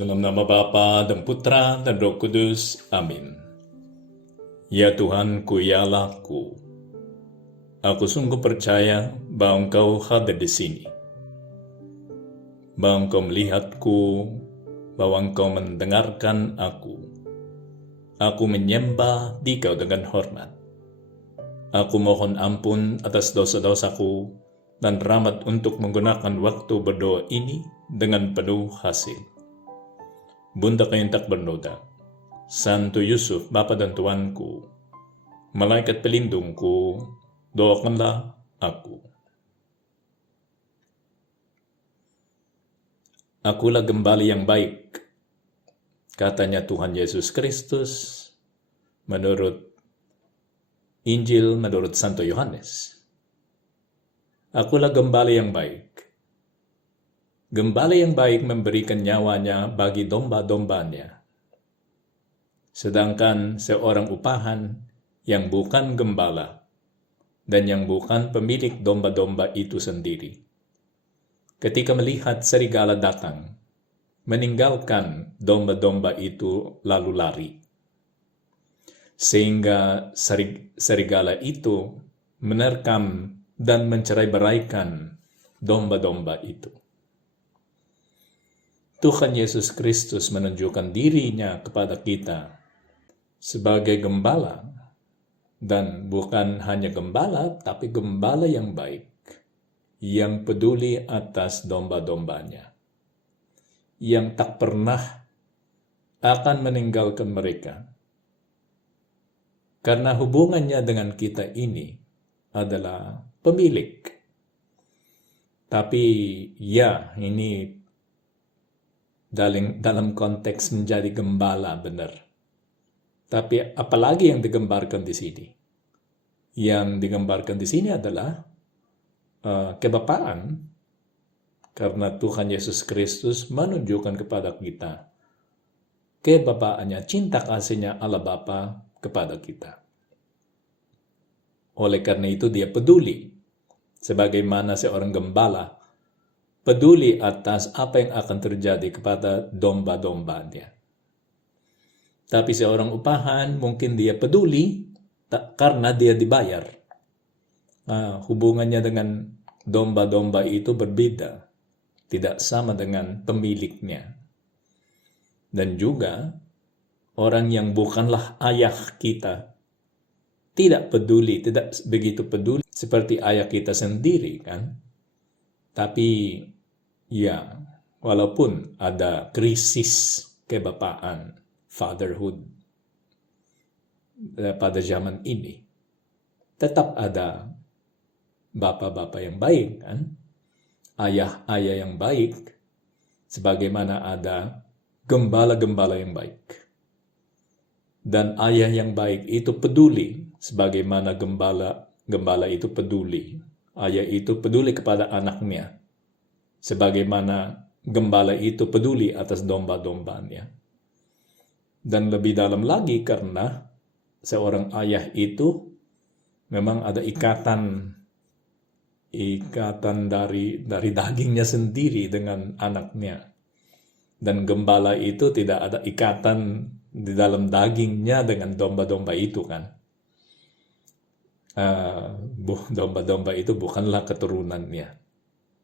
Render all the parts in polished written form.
Dalam nama Bapa dan Putra dan Roh Kudus. Amin. Ya Tuhanku, ya Allahku, aku sungguh percaya bahwa Engkau hadir di sini, bahwa Engkau melihatku, bahwa Engkau mendengarkan aku. Aku menyembah Dikau dengan hormat. Aku mohon ampun atas dosa-dosaku dan rahmat untuk menggunakan waktu berdoa ini dengan penuh hasil. Bunda yang tak bernoda, Santo Yusuf, Bapa dan Tuanku, malaikat pelindungku, doakanlah aku. Akulah gembala yang baik, katanya Tuhan Yesus Kristus, menurut Injil menurut Santo Yohanes. Akulah gembala yang baik. Gembala yang baik memberikan nyawanya bagi domba-dombanya. Sedangkan seorang upahan yang bukan gembala dan yang bukan pemilik domba-domba itu sendiri, ketika melihat serigala datang, meninggalkan domba-domba itu lalu lari. Sehingga serigala itu menerkam dan mencerai-beraikan domba-domba itu. Tuhan Yesus Kristus menunjukkan dirinya kepada kita sebagai gembala, dan bukan hanya gembala, tapi gembala yang baik, yang peduli atas domba-dombanya, yang tak pernah akan meninggalkan mereka. Karena hubungannya dengan kita ini adalah pemilik. Tapi ya, ini dalam konteks menjadi gembala benar. Tapi apalagi yang digambarkan di sini? Yang digambarkan di sini adalah kebapaan, karena Tuhan Yesus Kristus menunjukkan kepada kita kebapaannya, cinta kasihnya Allah Bapa kepada kita. Oleh karena itu dia peduli, sebagaimana seorang gembala peduli atas apa yang akan terjadi kepada domba-dombanya. Tapi seorang upahan mungkin dia peduli karena dia dibayar. Hubungannya dengan domba-domba itu berbeda, tidak sama dengan pemiliknya. Dan juga orang yang bukanlah ayah kita tidak peduli, tidak begitu peduli seperti ayah kita sendiri, kan? Tapi ya, walaupun ada krisis kebapaan, fatherhood pada zaman ini, tetap ada bapak-bapak yang baik, kan? Ayah-ayah yang baik, sebagaimana ada gembala-gembala yang baik. Dan ayah yang baik itu peduli, sebagaimana gembala itu peduli. Ayah itu peduli kepada anaknya, sebagaimana gembala itu peduli atas domba-dombanya. Dan lebih dalam lagi, karena seorang ayah itu memang ada ikatan dari dagingnya sendiri dengan anaknya. Dan gembala itu tidak ada ikatan di dalam dagingnya dengan domba-domba itu, kan? Domba-domba itu bukanlah keturunannya,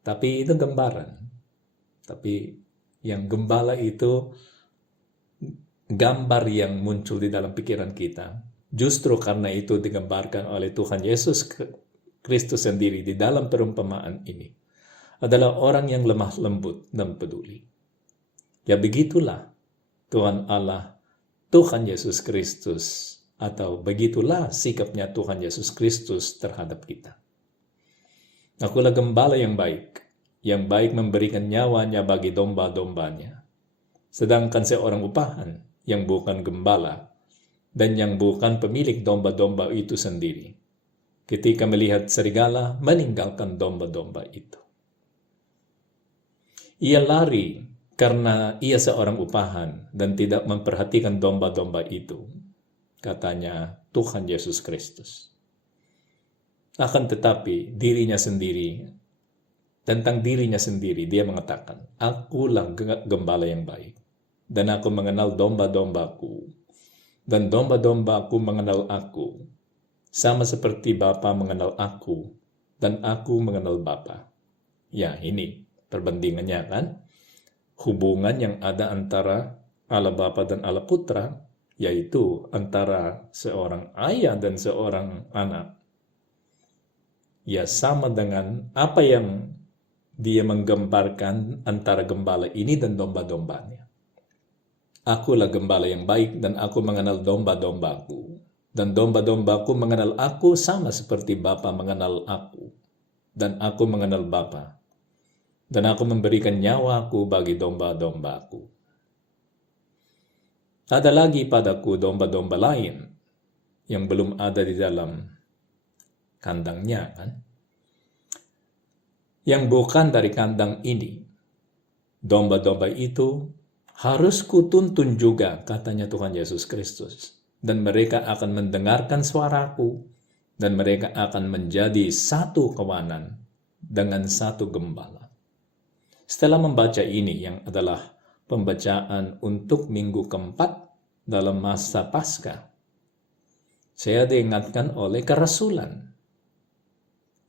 tapi itu gambaran. Tapi yang gembala itu gambar yang muncul di dalam pikiran kita. Justru karena itu digambarkan oleh Tuhan Yesus Kristus sendiri di dalam perumpamaan ini adalah orang yang lemah lembut dan peduli. Ya begitulah Tuhan Allah, Tuhan Yesus Kristus, atau begitulah sikapnya Tuhan Yesus Kristus terhadap kita. Akulah gembala yang baik memberikan nyawanya bagi domba-dombanya. Sedangkan seorang upahan yang bukan gembala dan yang bukan pemilik domba-domba itu sendiri, ketika melihat serigala, meninggalkan domba-domba itu. Ia lari karena ia seorang upahan dan tidak memperhatikan domba-domba itu, katanya Tuhan Yesus Kristus. Akan tetapi tentang dirinya sendiri dia mengatakan, akulah gembala yang baik. dan aku mengenal domba-dombaku, dan domba-dombaku mengenal aku, sama seperti Bapa mengenal aku, dan aku mengenal Bapa. Ya, ini perbandingannya kan? Hubungan yang ada antara Allah Bapa dan Allah Putra, yaitu antara seorang ayah dan seorang anak. Ya, sama dengan apa yang dia menggambarkan antara gembala ini dan domba-dombanya. Akulah gembala yang baik dan aku mengenal domba-dombaku. Dan domba-dombaku mengenal aku sama seperti Bapa mengenal aku. Dan aku mengenal Bapa. Dan aku memberikan nyawaku bagi domba-dombaku. Ada lagi padaku domba-domba lain yang belum ada di dalam kandangnya kan. Yang bukan dari kandang ini. Domba-domba itu harus kutuntun juga, katanya Tuhan Yesus Kristus. Dan mereka akan mendengarkan suaraku, dan mereka akan menjadi satu kawanan dengan satu gembala. Setelah membaca ini, yang adalah pembacaan untuk minggu keempat dalam masa Paskah, saya diingatkan oleh kerasulan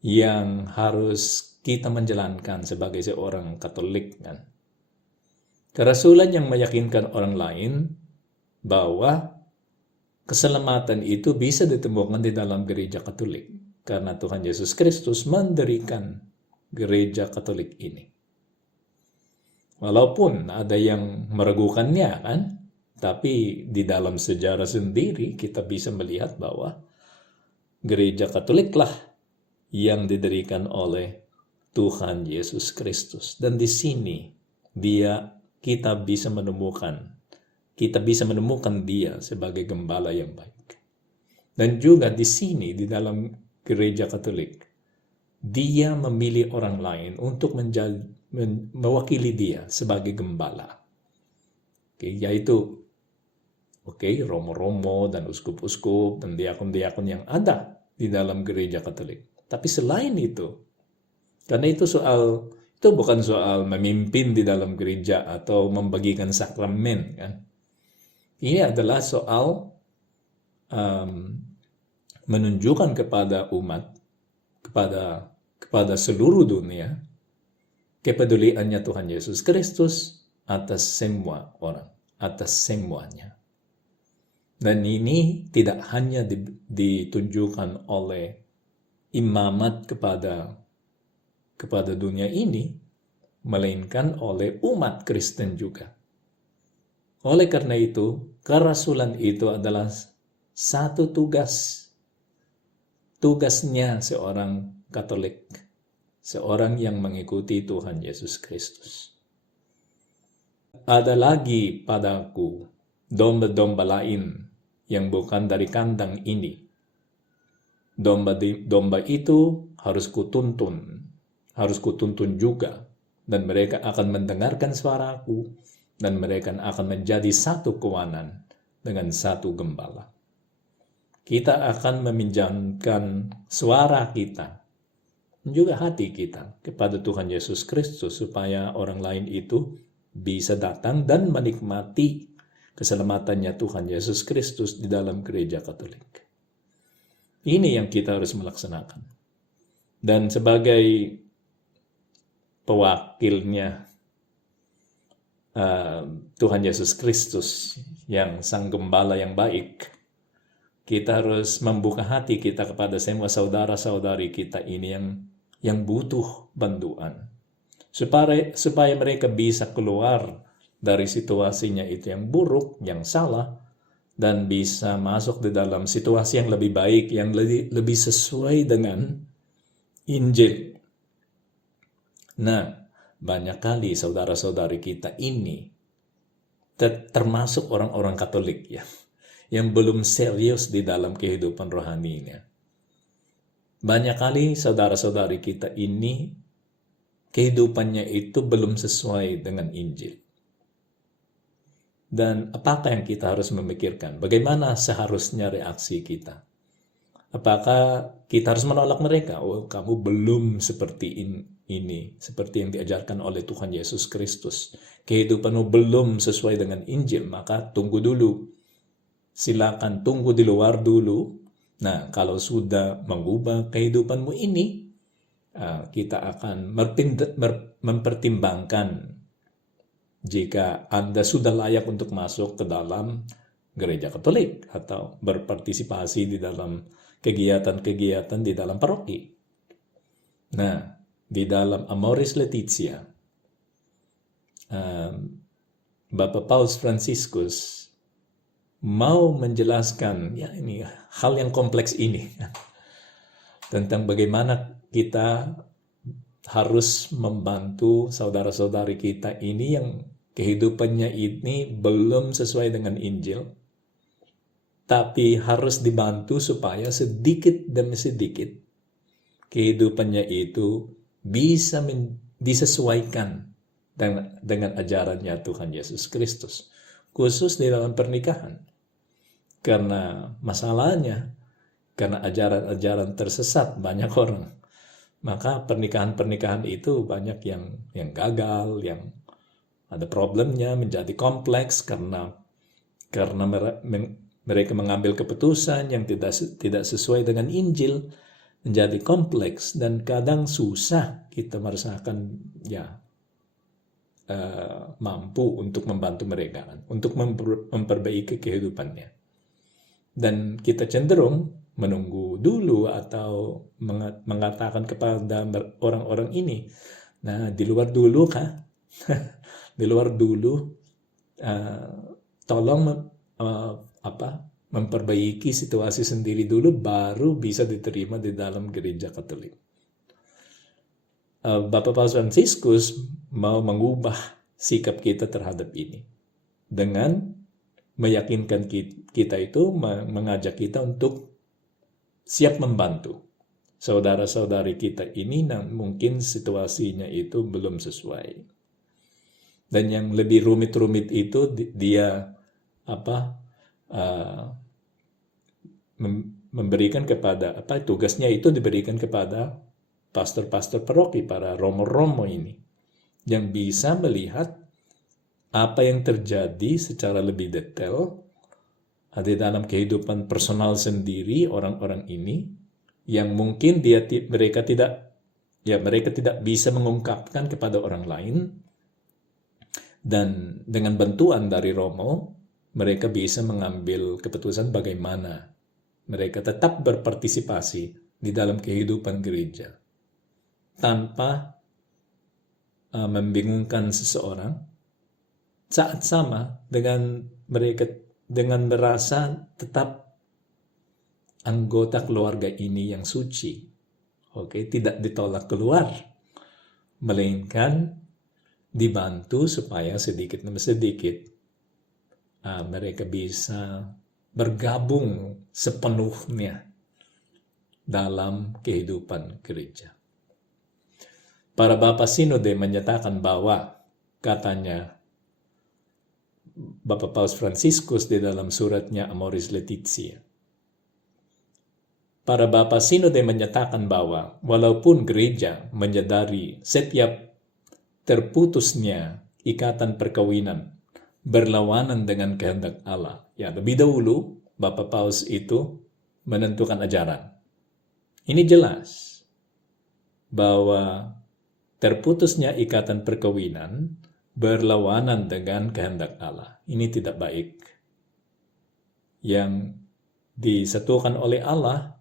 yang harus kita menjalankan sebagai seorang Katolik kan. Kerasulan yang meyakinkan orang lain bahwa keselamatan itu bisa ditemukan di dalam gereja Katolik. Karena Tuhan Yesus Kristus mendirikan gereja Katolik ini. Walaupun ada yang meragukannya kan, tapi di dalam sejarah sendiri kita bisa melihat bahwa gereja Katoliklah yang didirikan oleh Tuhan Yesus Kristus. Dan di sini kita bisa menemukan dia sebagai gembala yang baik. Dan juga di sini, di dalam gereja Katolik, dia memilih orang lain untuk mewakili dia sebagai gembala. Yaitu romo-romo dan uskup-uskup dan diakon-diakon yang ada di dalam gereja Katolik. Tapi selain itu, karena itu bukan soal memimpin di dalam gereja atau membagikan sakramen kan. Ini adalah soal menunjukkan kepada umat, kepada seluruh dunia, kepeduliannya Tuhan Yesus Kristus atas semua orang, atas semuanya. Dan ini tidak hanya ditunjukkan oleh imamat kepada dunia ini, melainkan oleh umat Kristen juga. Oleh karena itu, kerasulan itu adalah satu tugasnya seorang Katolik, seorang yang mengikuti Tuhan Yesus Kristus. Ada lagi padaku domba-domba lain yang bukan dari kandang ini. Domba itu harus kutuntun juga, dan mereka akan mendengarkan suaraku, dan mereka akan menjadi satu kawanan dengan satu gembala. Kita akan meminjamkan suara kita, juga hati kita, kepada Tuhan Yesus Kristus, supaya orang lain itu bisa datang dan menikmati keselamatannya Tuhan Yesus Kristus di dalam gereja Katolik. Ini yang kita harus melaksanakan. Dan sebagai pewakilnya Tuhan Yesus Kristus yang sang gembala yang baik, kita harus membuka hati kita kepada semua saudara-saudari kita ini yang butuh bantuan, supaya mereka bisa keluar dari situasinya itu yang buruk, yang salah, dan bisa masuk di dalam situasi yang lebih baik, yang lebih sesuai dengan Injil. Nah, banyak kali saudara-saudari kita ini, termasuk orang-orang Katolik ya, yang belum serius di dalam kehidupan rohaninya. Banyak kali saudara-saudari kita ini, kehidupannya itu belum sesuai dengan Injil. Dan apakah yang kita harus memikirkan? Bagaimana seharusnya reaksi kita? Apakah kita harus menolak mereka? Oh, kamu belum seperti ini seperti yang diajarkan oleh Tuhan Yesus Kristus, kehidupanmu belum sesuai dengan Injil, maka tunggu dulu. Silakan tunggu di luar dulu. Nah, kalau sudah mengubah kehidupanmu ini, kita akan mempertimbangkan jika Anda sudah layak untuk masuk ke dalam gereja Katolik atau berpartisipasi di dalam kegiatan-kegiatan di dalam paroki. Nah, di dalam Amoris Laetitia, Bapak Paus Fransiskus mau menjelaskan, ya ini hal yang kompleks ini, tentang bagaimana kita harus membantu saudara-saudari kita ini yang kehidupannya ini belum sesuai dengan Injil, tapi harus dibantu supaya sedikit demi sedikit kehidupannya itu bisa disesuaikan dengan ajarannya Tuhan Yesus Kristus, khusus di dalam pernikahan. Karena masalahnya, karena ajaran-ajaran tersesat banyak orang, maka pernikahan-pernikahan itu banyak yang gagal, yang ada problemnya, menjadi kompleks karena mereka mengambil keputusan yang tidak sesuai dengan Injil, menjadi kompleks dan kadang susah kita merasakan mampu untuk membantu mereka, untuk memperbaiki kehidupannya. Dan kita cenderung menunggu dulu atau mengatakan kepada orang-orang ini, nah di luar dulu kah? Di luar dulu, tolong memperbaiki situasi sendiri dulu, baru bisa diterima di dalam gereja Katolik. Bapak Paus Fransiskus mau mengubah sikap kita terhadap ini dengan meyakinkan kita itu, mengajak kita untuk siap membantu saudara-saudari kita ini yang mungkin situasinya itu belum sesuai. Dan yang lebih rumit-rumit itu dia memberikan kepada tugasnya itu diberikan kepada pastor-pastor paroki, para romo-romo ini, yang bisa melihat apa yang terjadi secara lebih detail di dalam kehidupan personal sendiri orang-orang ini, yang mungkin mereka tidak bisa mengungkapkan kepada orang lain, dan dengan bantuan dari romo mereka bisa mengambil keputusan bagaimana mereka tetap berpartisipasi di dalam kehidupan gereja tanpa membingungkan seseorang, saat sama dengan mereka dengan merasa tetap anggota keluarga ini yang suci, tidak ditolak keluar, melainkan dibantu supaya sedikit demi sedikit mereka bisa bergabung sepenuhnya dalam kehidupan gereja. Para Bapak Sinode menyatakan bahwa, katanya Bapak Paus Fransiskus di dalam suratnya Amoris Laetitia, para Bapak Sinode menyatakan bahwa walaupun gereja menyadari setiap terputusnya ikatan perkawinan berlawanan dengan kehendak Allah. Ya, lebih dahulu Bapak Paus itu menentukan ajaran. Ini jelas bahwa terputusnya ikatan perkawinan berlawanan dengan kehendak Allah. Ini tidak baik. Yang disatukan oleh Allah,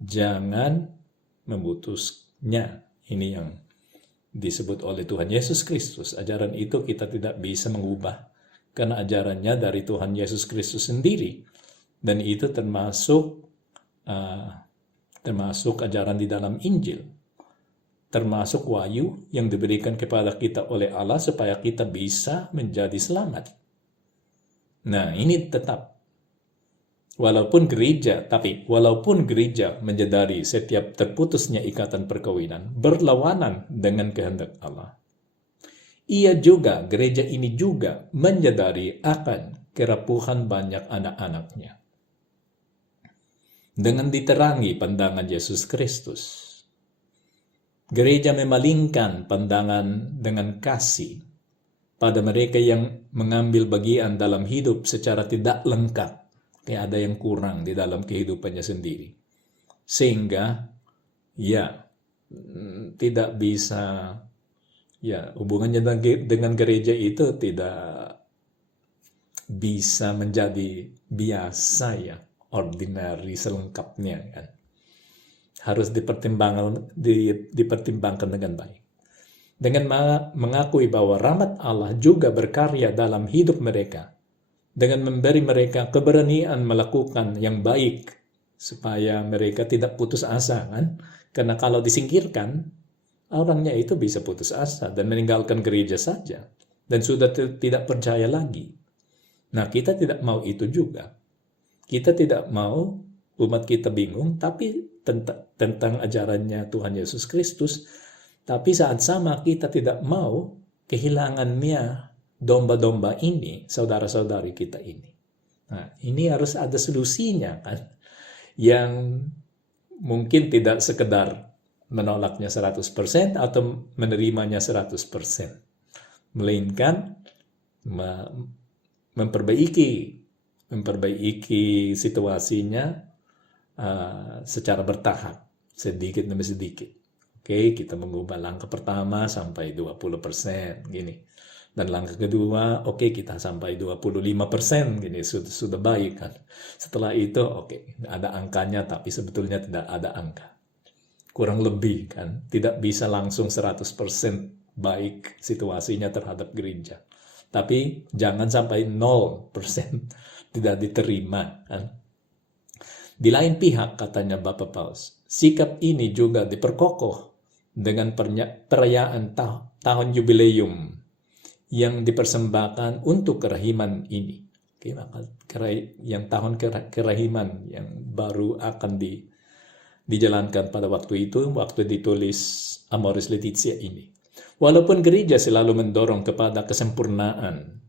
jangan memutusnya. Ini yang disebut oleh Tuhan Yesus Kristus. Ajaran itu kita tidak bisa mengubah, karena ajarannya dari Tuhan Yesus Kristus sendiri. Dan itu termasuk ajaran di dalam Injil. Termasuk wahyu yang diberikan kepada kita oleh Allah supaya kita bisa menjadi selamat. Nah, ini tetap. Walaupun gereja menyadari setiap terputusnya ikatan perkawinan berlawanan dengan kehendak Allah, gereja ini juga menyadari akan kerapuhan banyak anak-anaknya. Dengan diterangi pandangan Yesus Kristus, Gereja memalingkan pandangan dengan kasih pada mereka yang mengambil bagian dalam hidup secara tidak lengkap. Kayak ada yang kurang di dalam kehidupannya sendiri. Sehingga, ya, tidak bisa, ya, hubungannya dengan gereja itu tidak bisa menjadi biasa, ya, ordinary selengkapnya, kan. Harus dipertimbangkan dengan baik. Dengan mengakui bahwa rahmat Allah juga berkarya dalam hidup mereka, dengan memberi mereka keberanian melakukan yang baik, supaya mereka tidak putus asa, kan? Karena kalau disingkirkan, orangnya itu bisa putus asa dan meninggalkan gereja saja, dan sudah tidak percaya lagi. Nah, kita tidak mau itu juga. Kita tidak mau umat kita bingung, tapi tentang ajarannya Tuhan Yesus Kristus, tapi saat sama kita tidak mau kehilangannya domba-domba ini, saudara-saudari kita ini. Nah, ini harus ada solusinya, kan? Yang mungkin tidak sekedar menolaknya 100% atau menerimanya 100%. Melainkan memperbaiki situasinya secara bertahap, sedikit demi sedikit. Oke, kita mengubah langkah pertama sampai 20%, gini. Dan langkah kedua, oke, kita sampai 25%, gini, sudah baik, kan. Setelah itu, oke, ada angkanya, tapi sebetulnya tidak ada angka. Kurang lebih, kan, tidak bisa langsung 100% baik situasinya terhadap gereja. Tapi jangan sampai 0% tidak diterima, kan. Di lain pihak, katanya Bapak Paus, sikap ini juga diperkokoh dengan perayaan tahun jubileum yang dipersembahkan untuk kerahiman ini. Oke, maka yang tahun kerahiman yang baru akan dijalankan pada waktu itu, waktu ditulis Amoris Laetitia ini. Walaupun gereja selalu mendorong kepada kesempurnaan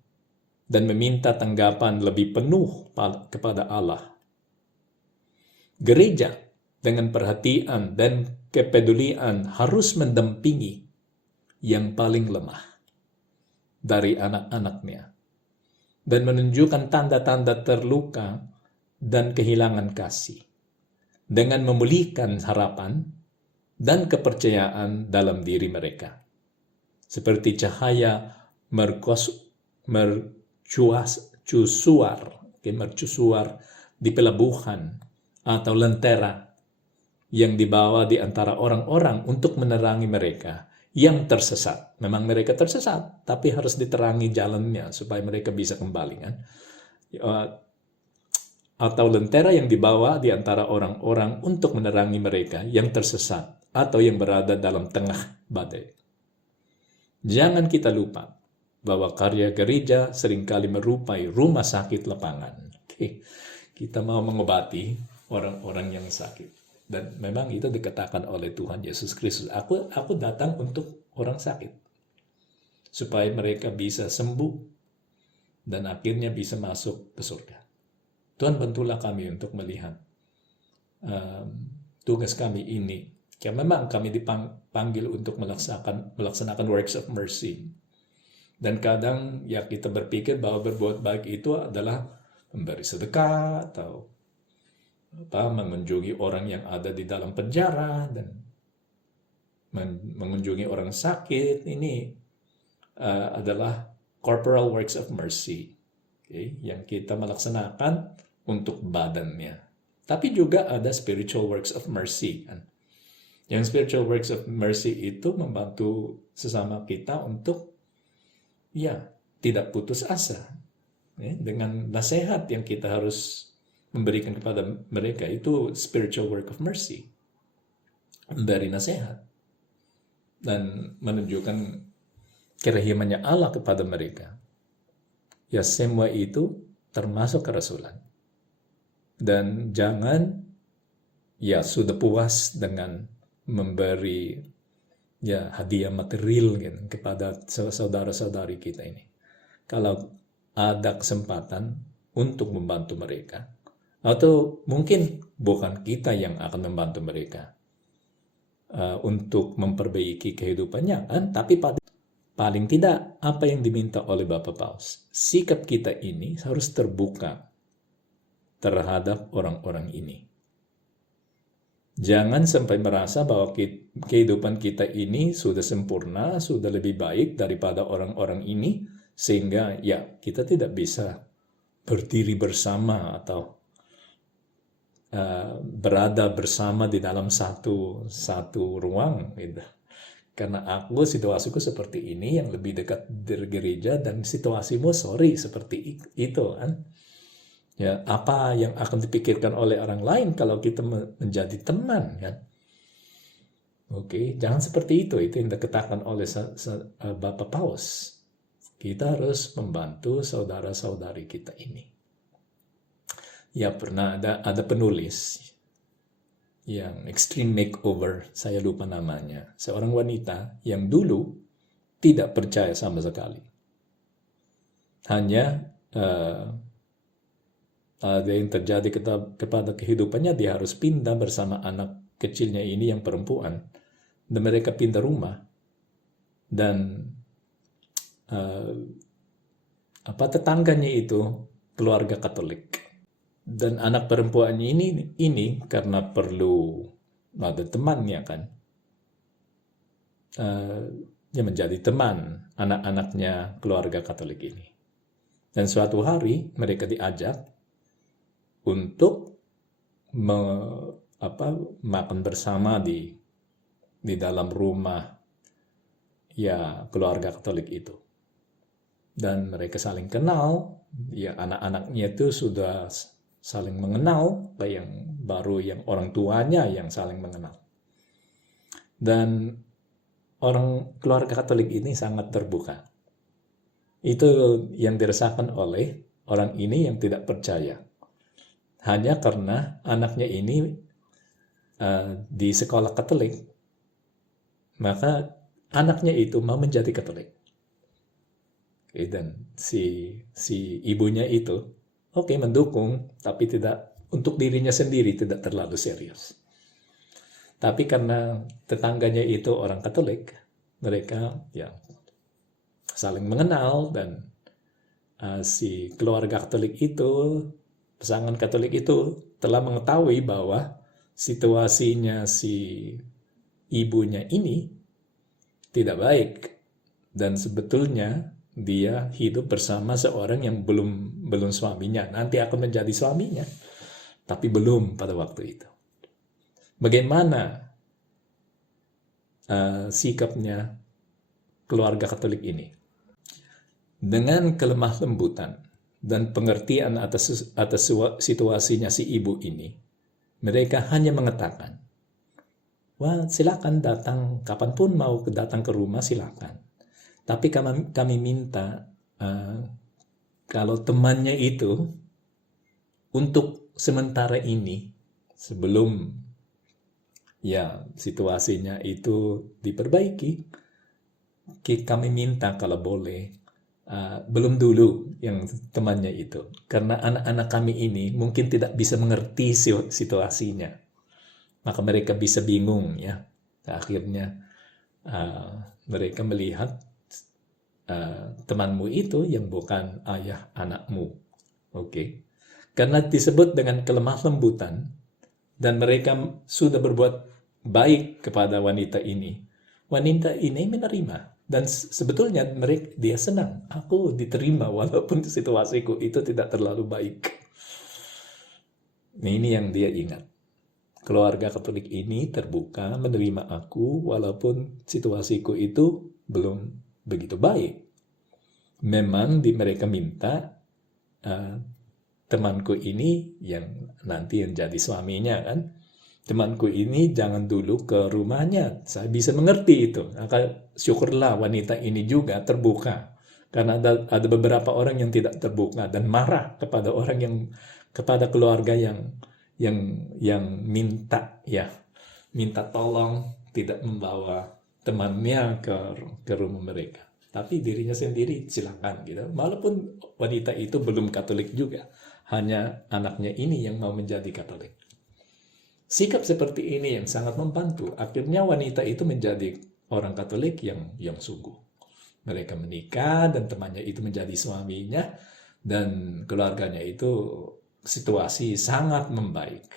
dan meminta tanggapan lebih penuh kepada Allah, gereja dengan perhatian dan kepedulian harus mendampingi yang paling lemah dari anak-anaknya dan menunjukkan tanda-tanda terluka dan kehilangan kasih dengan memulihkan harapan dan kepercayaan dalam diri mereka. Seperti cahaya mercusuar di pelabuhan atau lentera yang dibawa di antara orang-orang untuk menerangi mereka yang tersesat. Memang mereka tersesat, tapi harus diterangi jalannya supaya mereka bisa kembali, kan? Atau lentera yang dibawa di antara orang-orang untuk menerangi mereka yang tersesat atau yang berada dalam tengah badai. Jangan kita lupa bahwa karya gereja seringkali merupai rumah sakit lapangan. Oke. Kita mau mengobati orang-orang yang sakit. Dan memang itu dikatakan oleh Tuhan Yesus Kristus. Aku datang untuk orang sakit. Supaya mereka bisa sembuh dan akhirnya bisa masuk ke surga. Tuhan, bantulah kami untuk melihat tugas kami ini. Ya, memang kami dipanggil untuk melaksanakan works of mercy. Dan kadang ya kita berpikir bahwa berbuat baik itu adalah memberi sedekah atau mengunjungi orang yang ada di dalam penjara dan mengunjungi orang sakit. Ini adalah corporal works of mercy, okay, yang kita melaksanakan untuk badannya. Tapi juga ada spiritual works of mercy, kan? Yang spiritual works of mercy itu membantu sesama kita untuk tidak putus asa, ya, dengan nasihat yang kita harus memberikan kepada mereka. Itu spiritual work of mercy, dari nasihat dan menunjukkan kerahimannya Allah kepada mereka. Ya, semua itu termasuk kerasulan. Dan jangan sudah puas dengan memberi hadiah material, gitu, kepada saudara-saudari kita ini. Kalau ada kesempatan untuk membantu mereka, atau mungkin bukan kita yang akan membantu mereka, untuk memperbaiki kehidupannya kan, tapi paling tidak apa yang diminta oleh Bapak Paus, sikap kita ini harus terbuka terhadap orang-orang ini. Jangan sampai merasa bahwa kehidupan kita ini sudah sempurna, sudah lebih baik daripada orang-orang ini, sehingga ya kita tidak bisa berdiri bersama atau berada bersama di dalam satu ruang gitu. Karena situasiku seperti ini, yang lebih dekat dari gereja, dan situasimu seperti itu kan. Ya, apa yang akan dipikirkan oleh orang lain kalau kita menjadi teman kan? Oke, jangan seperti itu. Itu yang dikatakan oleh Bapak Paus. Kita harus membantu saudara-saudari kita ini. Ya, pernah ada penulis yang Extreme Makeover, saya lupa namanya. Seorang wanita yang dulu tidak percaya sama sekali. Hanya ada yang terjadi kepada kehidupannya, dia harus pindah bersama anak kecilnya ini yang perempuan. Dan mereka pindah rumah. Dan tetangganya itu keluarga Katolik. Dan anak perempuannya ini karena perlu ada temannya kan, dia menjadi teman anak-anaknya keluarga Katolik ini. Dan suatu hari mereka diajak untuk makan bersama di dalam rumah ya keluarga Katolik itu. Dan mereka saling kenal, ya anak-anaknya itu sudah saling mengenal, yang orang tuanya yang saling mengenal. Dan orang keluarga Katolik ini sangat terbuka. Itu yang dirasakan oleh orang ini yang tidak percaya. Hanya karena anaknya ini di sekolah Katolik, maka anaknya itu mau menjadi Katolik. Dan si ibunya itu mendukung, tapi tidak untuk dirinya sendiri, tidak terlalu serius. Tapi karena tetangganya itu orang Katolik, mereka ya saling mengenal, dan si keluarga Katolik itu, pasangan Katolik itu telah mengetahui bahwa situasinya si ibunya ini tidak baik, dan sebetulnya dia hidup bersama seorang yang belum suaminya, nanti akan menjadi suaminya, tapi belum pada waktu itu. Bagaimana sikapnya keluarga Katolik ini? Dengan kelemah lembutan dan pengertian atas situasinya si ibu ini, mereka hanya mengatakan, wah silakan datang, kapanpun mau datang ke rumah silakan. Tapi kami minta kalau temannya itu untuk sementara ini, sebelum ya situasinya itu diperbaiki, kami minta kalau boleh belum dulu yang temannya itu, karena anak-anak kami ini mungkin tidak bisa mengerti situasinya, maka mereka bisa bingung ya. Akhirnya mereka melihat temanmu itu yang bukan ayah anakmu. Karena disebut dengan kelemah lembutan, dan mereka sudah berbuat baik kepada wanita ini. Wanita ini menerima, dan sebetulnya dia senang. Aku diterima walaupun situasiku itu tidak terlalu baik. Ini yang dia ingat. Keluarga Katolik ini terbuka menerima aku walaupun situasiku itu belum begitu baik. Memang mereka minta temanku ini yang nanti yang jadi suaminya kan, temanku ini jangan dulu ke rumahnya. Saya bisa mengerti itu. Maka syukurlah wanita ini juga terbuka, karena ada beberapa orang yang tidak terbuka dan marah kepada kepada keluarga yang minta tolong tidak membawa temannya ke rumah mereka, tapi dirinya sendiri silakan gitu. Walaupun wanita itu belum Katolik juga, hanya anaknya ini yang mau menjadi Katolik. Sikap seperti ini yang sangat membantu. Akhirnya wanita itu menjadi orang Katolik yang sungguh. Mereka menikah dan temannya itu menjadi suaminya dan keluarganya itu situasi sangat membaik.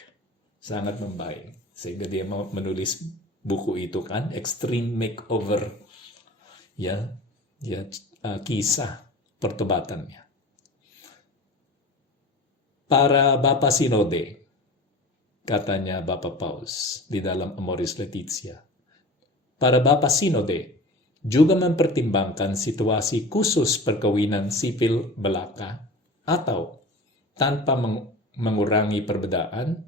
Sangat membaik. Sehingga dia mau menulis buku itu kan, Extreme Makeover. Kisah pertobatannya. Para Bapak Sinode, katanya Bapak Paus di dalam Amoris Laetitia. Para Bapak Sinode juga mempertimbangkan situasi khusus perkawinan sipil belaka atau tanpa mengurangi perbedaan,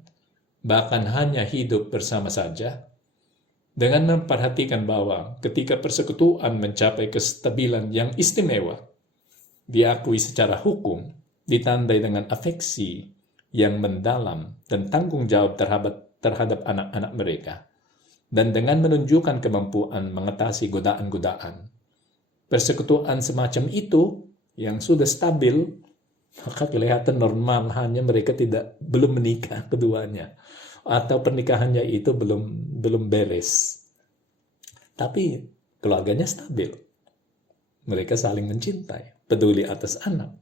bahkan hanya hidup bersama saja, dengan memperhatikan bahwa ketika persekutuan mencapai kestabilan yang istimewa, diakui secara hukum, ditandai dengan afeksi yang mendalam dan tanggung jawab terhadap anak-anak mereka, dan dengan menunjukkan kemampuan mengatasi godaan-godaan. Persekutuan semacam itu yang sudah stabil, maka kelihatan normal, hanya mereka belum menikah keduanya, atau pernikahannya itu belum beres. Tapi keluarganya stabil. Mereka saling mencintai, peduli atas anak.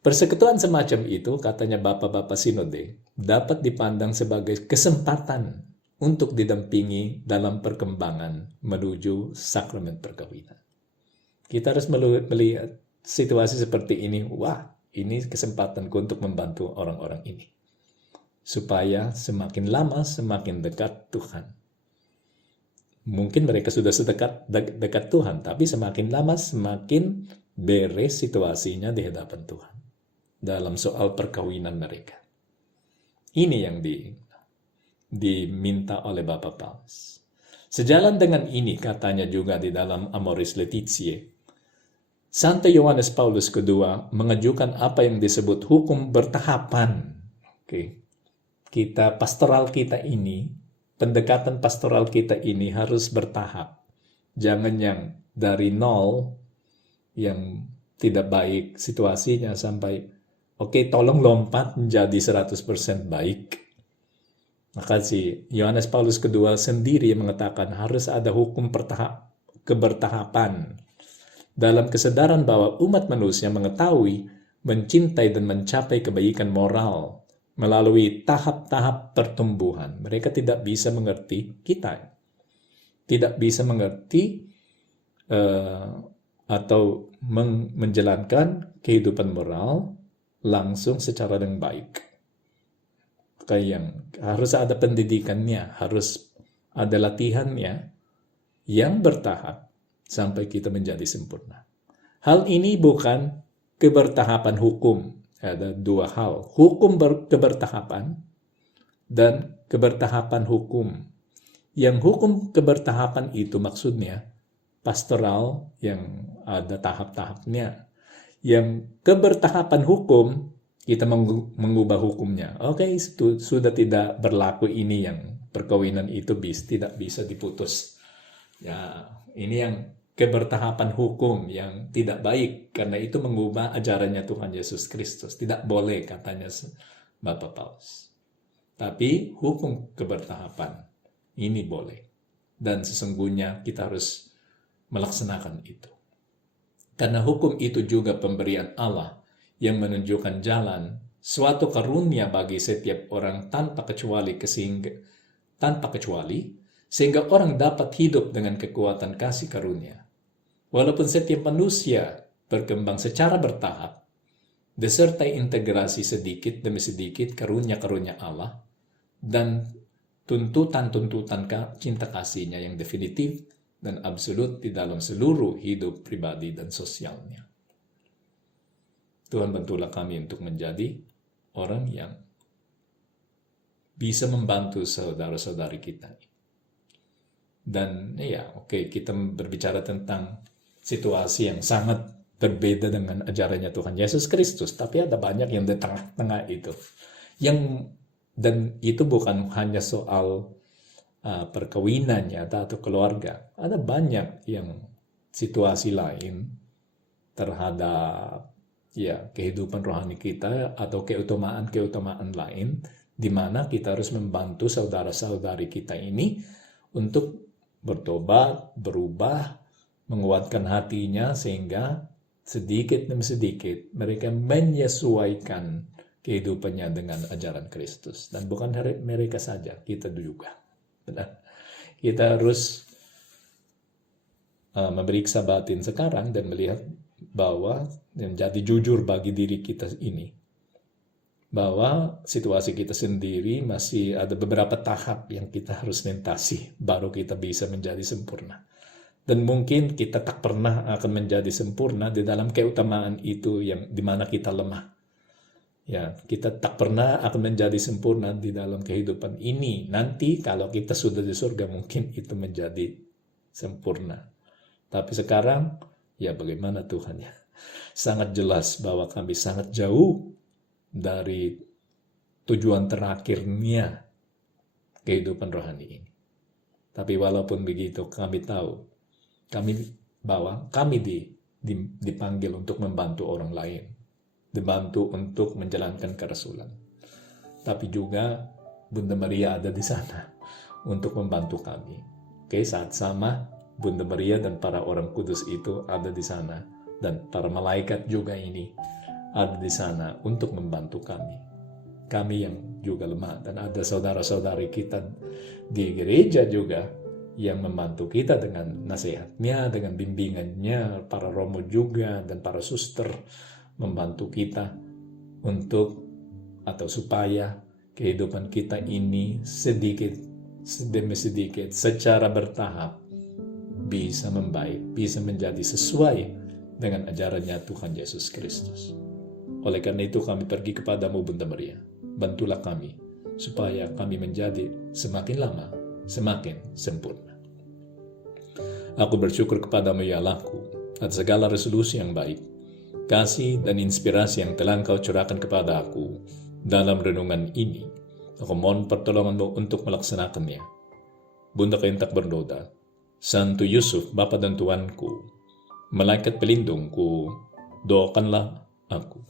Persekutuan semacam itu, katanya Bapak-Bapak Sinode, dapat dipandang sebagai kesempatan untuk didampingi dalam perkembangan menuju sakramen perkawinan. Kita harus melihat situasi seperti ini. Wah, ini kesempatanku untuk membantu orang-orang ini. Supaya semakin lama semakin dekat Tuhan. Mungkin mereka sudah dekat Tuhan, tapi semakin lama semakin beres situasinya di hadapan Tuhan dalam soal perkawinan mereka. Ini yang diminta oleh Bapak Paus. Sejalan dengan ini, katanya juga di dalam Amoris Laetitia, Santo Yohanes Paulus II mengajukan apa yang disebut hukum bertahapan. Pastoral kita ini, pendekatan pastoral kita ini harus bertahap. Jangan yang dari nol, yang tidak baik situasinya sampai tolong lompat menjadi 100% baik. Maka si Yohanes Paulus II sendiri mengatakan harus ada hukum kebertahapan dalam kesadaran bahwa umat manusia mengetahui, mencintai dan mencapai kebaikan moral melalui tahap-tahap pertumbuhan. Mereka tidak bisa mengerti kita. Tidak bisa mengerti atau menjalankan kehidupan moral langsung secara yang baik. Harus ada pendidikannya, harus ada latihannya yang bertahap sampai kita menjadi sempurna. Hal ini bukan kebertahapan hukum. Ada dua hal, hukum kebertahapan dan kebertahapan hukum. Yang hukum kebertahapan itu maksudnya pastoral yang ada tahap-tahapnya. Yang kebertahapan hukum, kita mengubah hukumnya. Sudah tidak berlaku ini yang perkawinan itu tidak bisa diputus. Ya, ini yang kebertahapan hukum yang tidak baik, karena itu mengubah ajarannya Tuhan Yesus Kristus. Tidak boleh, katanya Bapak Paus. Tapi hukum kebertahapan ini boleh. Dan sesungguhnya kita harus melaksanakan itu. Karena hukum itu juga pemberian Allah yang menunjukkan jalan, suatu karunia bagi setiap orang tanpa kecuali, sehingga orang dapat hidup dengan kekuatan kasih karunia. Walaupun setiap manusia berkembang secara bertahap, disertai integrasi sedikit demi sedikit karunia-karunia Allah, dan tuntutan-tuntutan cinta kasihnya yang definitif dan absolut di dalam seluruh hidup pribadi dan sosialnya. Tuhan bantulah kami untuk menjadi orang yang bisa membantu saudara-saudari kita. Dan kita berbicara tentang situasi yang sangat berbeda dengan ajarannya Tuhan Yesus Kristus, tapi ada banyak yang di tengah-tengah itu. Dan itu bukan hanya soal perkawinannya atau keluarga. Ada banyak yang situasi lain terhadap kehidupan rohani kita atau keutamaan lain di mana kita harus membantu saudara-saudari kita ini untuk bertobat, berubah, menguatkan hatinya sehingga sedikit demi sedikit mereka menyesuaikan kehidupannya dengan ajaran Kristus. Dan bukan mereka saja, kita juga. Kita harus memeriksa batin sekarang dan melihat bahwa menjadi jujur bagi diri kita ini, bahwa situasi kita sendiri masih ada beberapa tahap yang kita harus lintasi baru kita bisa menjadi sempurna. Dan mungkin kita tak pernah akan menjadi sempurna di dalam keutamaan itu yang dimana kita lemah. Ya, kita tak pernah akan menjadi sempurna di dalam kehidupan ini. Nanti kalau kita sudah di surga mungkin itu menjadi sempurna. Tapi sekarang, ya bagaimana Tuhan ya? Sangat jelas bahwa kami sangat jauh dari tujuan terakhirnya kehidupan rohani ini. Tapi walaupun begitu kami tahu bahwa kami dipanggil untuk membantu orang lain, dibantu untuk menjalankan kerasulan. Tapi juga Bunda Maria ada di sana untuk membantu kami. Oke, saat sama Bunda Maria dan para orang kudus itu ada di sana, dan para malaikat juga ini ada di sana untuk membantu kami. Kami yang juga lemah, dan ada saudara-saudari kita di gereja juga yang membantu kita dengan nasihatnya, dengan bimbingannya, para romo juga dan para suster membantu kita untuk atau supaya kehidupan kita ini sedikit demi sedikit secara bertahap bisa membaik, bisa menjadi sesuai dengan ajarannya Tuhan Yesus Kristus. Oleh karena itu kami pergi kepadamu Bunda Maria, bantulah kami supaya kami menjadi semakin lama semakin sempurna. Aku bersyukur kepadamu ya Allahku atas segala resolusi yang baik, kasih dan inspirasi yang telah Engkau curahkan kepada aku dalam renungan ini. Aku mohon pertolongan-Mu untuk melaksanakannya. Bunda yang tak bernoda, Santo Yusuf, Bapa dan Tuanku, malaikat pelindungku, doakanlah aku.